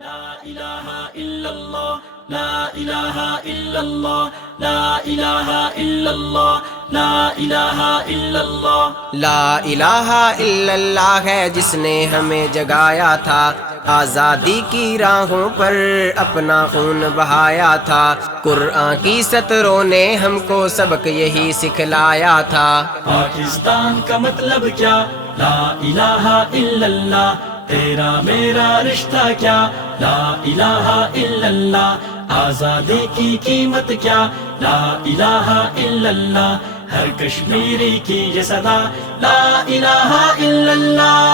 لا إله إلا الله لا إله إلا الله لا إله إلا الله لا إله إلا الله لا الہ الا اللہ ہے جس نے ہمیں جگایا تھا، آزادی کی راہوں پر اپنا خون بہایا تھا، قرآن کی سطروں نے ہم کو سبق یہی سکھلایا تھا۔ پاکستان کا مطلب کیا؟ لا الہ الا اللہ، تیرا میرا رشتہ کیا؟ لا الہ الا اللہ، آزادی کی قیمت کیا؟ لا الہ الا اللہ، ہر کشمیری کی یہ صدا لا الہ الا اللہ۔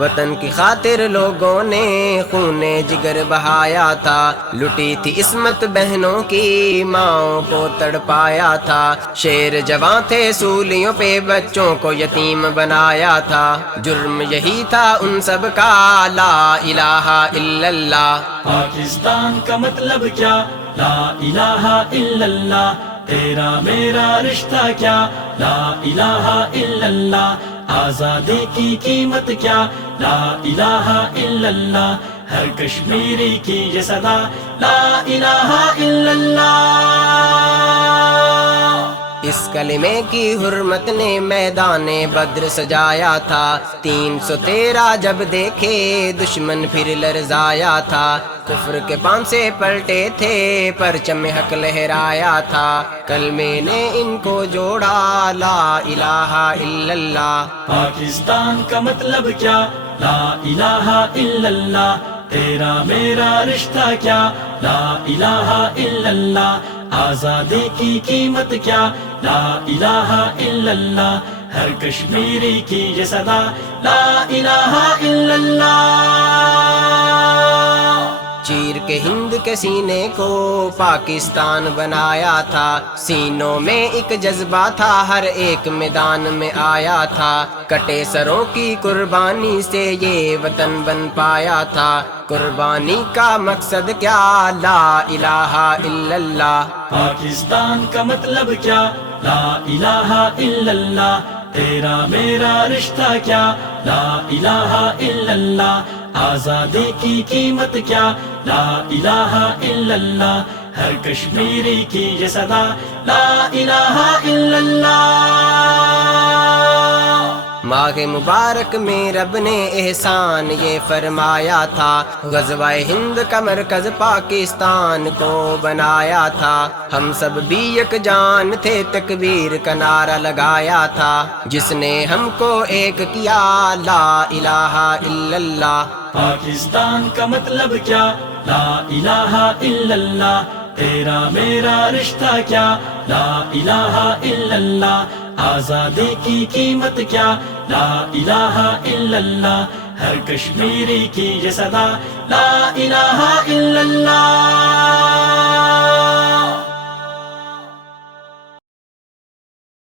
وطن کی خاطر لوگوں نے خون جگر بہایا تھا، لٹی تھی عصمت بہنوں کی ماؤں کو تڑپایا تھا، شیر جواں تھے سولیوں پہ بچوں کو یتیم بنایا تھا، جرم یہی تھا ان سب کا لا الہ الا اللہ۔ پاکستان کا مطلب کیا؟ لا الہ الا اللہ، تیرا میرا رشتہ کیا؟ لا الہ الا اللہ، آزادی کی قیمت کیا؟ لا الہ الا اللہ، ہر کشمیری کی یہ صدا لا الہ الا اللہ۔ اس کلمے کی حرمت نے میدان بدر سجایا تھا، 313 جب دیکھے دشمن پھر لرزایا تھا، کفر کے پان سے پلٹے تھے پرچم حق لہرایا تھا، کلمے نے ان کو جوڑا لا الہ الا اللہ۔ پاکستان کا مطلب کیا؟ لا الہ الا اللہ، تیرا میرا رشتہ کیا؟ لا الہ الا اللہ، آزادی کی قیمت کیا؟ لا الہ الا اللہ، ہر کشمیری کی یہ صدا لا الہ الا اللہ۔ چیر کے ہند کے سینے کو پاکستان بنایا تھا، سینوں میں ایک جذبہ تھا ہر ایک میدان میں آیا تھا، کٹے سروں کی قربانی سے یہ وطن بن پایا تھا، قربانی کا مقصد کیا؟ لا الہ الا اللہ۔ پاکستان کا مطلب کیا؟ لا الہ الا اللہ، تیرا میرا رشتہ کیا؟ لا الہ الا اللہ، آزادی کی قیمت کیا؟ لا الہ الا اللہ، ہر کشمیری کی یہ صدا لا الہ الا اللہ۔ ماہ مبارک میں رب نے احسان یہ فرمایا تھا، غزوہ ہند کا مرکز پاکستان کو بنایا تھا، ہم سب بھی یک جان تھے تکبیر کا نعرہ لگایا تھا، جس نے ہم کو ایک کیا لا الہ الا اللہ۔ پاکستان کا مطلب کیا؟ لا الہ الا اللہ، تیرا میرا رشتہ کیا؟ لا الہ الا اللہ، آزادی کی قیمت کیا؟ لا الہ الا اللہ، ہر کشمیری کی یہ صدا لا الہ الا اللہ۔